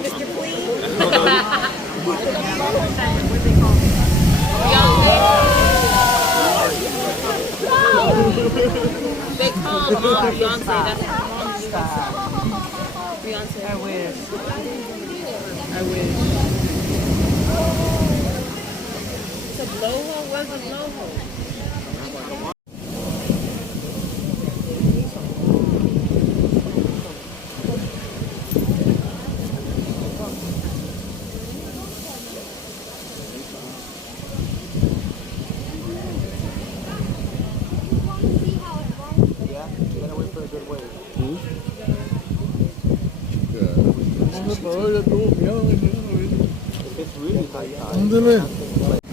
Mr. Clean? They call mom Beyonce. That's her mom. Beyonce. I wish. I wish. It's a blowhole? Where's the blowhole? It's really high.